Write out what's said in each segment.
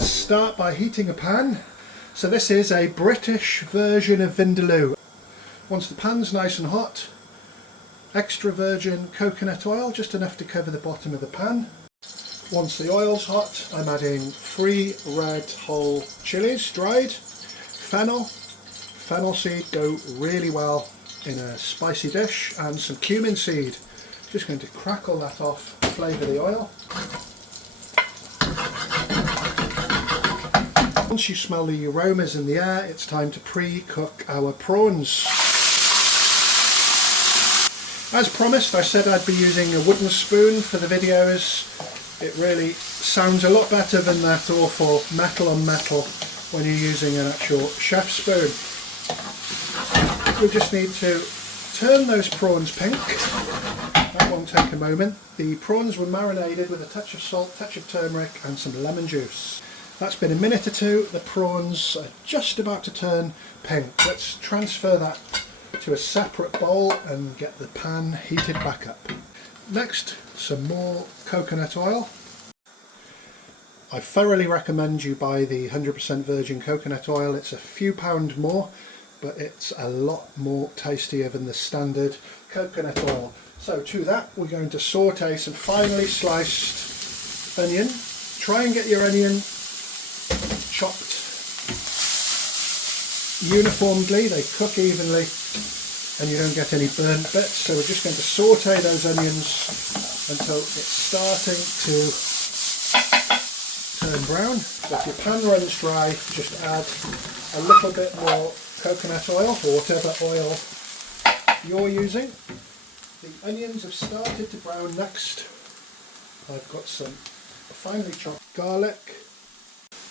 let's start by heating a pan. So this is a British version of Vindaloo. Once the pan's nice and hot, extra virgin coconut oil, just enough to cover the bottom of the pan. Once the oil's hot, I'm adding 3 red whole chilies, dried, fennel. Fennel seed go really well in a spicy dish, and some cumin seed. Just going to crackle that off, flavour the oil. Once you smell the aromas in the air, it's time to pre-cook our prawns. As promised, I said I'd be using a wooden spoon for the videos. It really sounds a lot better than that awful metal on metal when you're using an actual chef spoon. We just need to turn those prawns pink. That won't take a moment. The prawns were marinated with a touch of salt, touch of turmeric and some lemon juice. That's been a minute or two. The prawns are just about to turn pink. Let's transfer that to a separate bowl and get the pan heated back up. Next, some more coconut oil. I thoroughly recommend you buy the 100% virgin coconut oil. It's a few pound more, but it's a lot more tastier than the standard coconut oil. So to that, we're going to saute some finely sliced onion. Try and get your onion chopped uniformly, they cook evenly and you don't get any burnt bits. So we're just going to saute those onions until it's starting to turn brown. So if your pan runs dry, just add a little bit more coconut oil or whatever oil you're using. The onions have started to brown. Next, I've got some finely chopped garlic.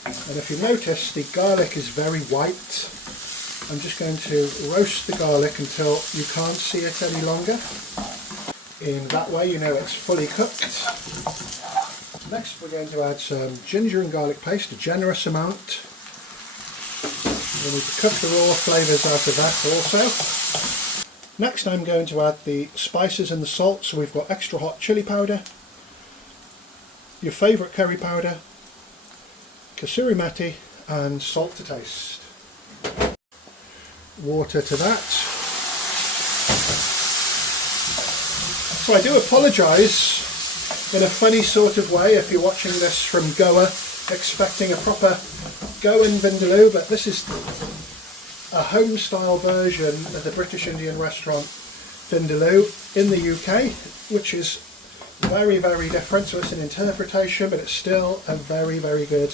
And if you notice, the garlic is very white. I'm just going to roast the garlic until you can't see it any longer. In that way you know it's fully cooked. Next we're going to add some ginger and garlic paste, a generous amount. We need to cook the raw flavours out of that also. Next I'm going to add the spices and the salt. So we've got extra hot chili powder, your favourite curry powder, kasuri methi and salt to taste. Water to that. So I do apologise in a funny sort of way if you're watching this from Goa expecting a proper Goan Vindaloo, but this is a home style version of the British Indian restaurant Vindaloo in the UK, which is very, very different. So it's an interpretation, but it's still a very, very good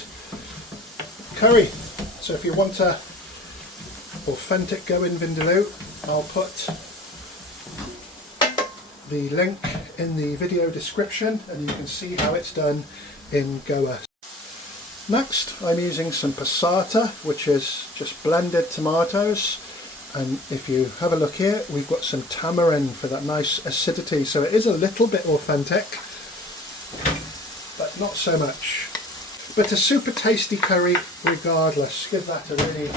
curry. So if you want a authentic Goan Vindaloo, I'll put the link in the video description and you can see how it's done in Goa. Next I'm using some passata, which is just blended tomatoes, and if you have a look here we've got some tamarind for that nice acidity, so it is a little bit authentic but not so much. But a super tasty curry regardless. Give that a really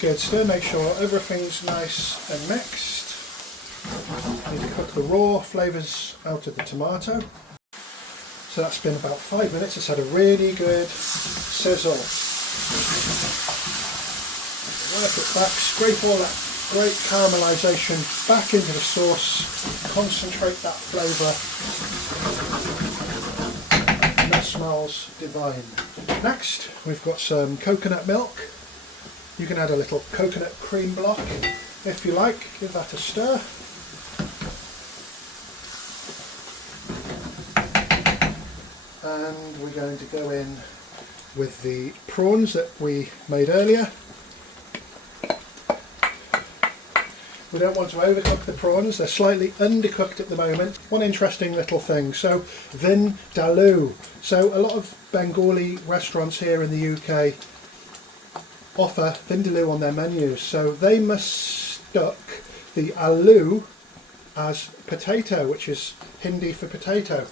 good stir, make sure everything's nice and mixed. Need to cook the raw flavours out of the tomato. So that's been about 5 minutes, it's had a really good sizzle. Work it back, scrape all that great caramelisation back into the sauce, concentrate that flavour. And that smells divine. Next we've got some coconut milk. You can add a little coconut cream block if you like, give that a stir. And we're going to go in with the prawns that we made earlier. We don't want to overcook the prawns, they're slightly undercooked at the moment. One interesting little thing, so Vindaloo. So a lot of Bengali restaurants here in the UK offer Vindaloo on their menus, so they mistook the aloo as potato, which is Hindi for potato,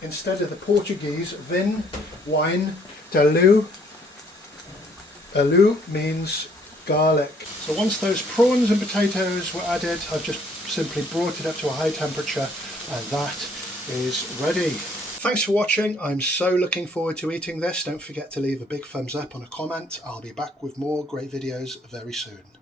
instead of the Portuguese vin, wine, daloo. Aloo means garlic. So once those prawns and potatoes were added, I've just simply brought it up to a high temperature and that is ready. Thanks for watching. I'm so looking forward to eating this. Don't forget to leave a big thumbs up and a comment. I'll be back with more great videos very soon.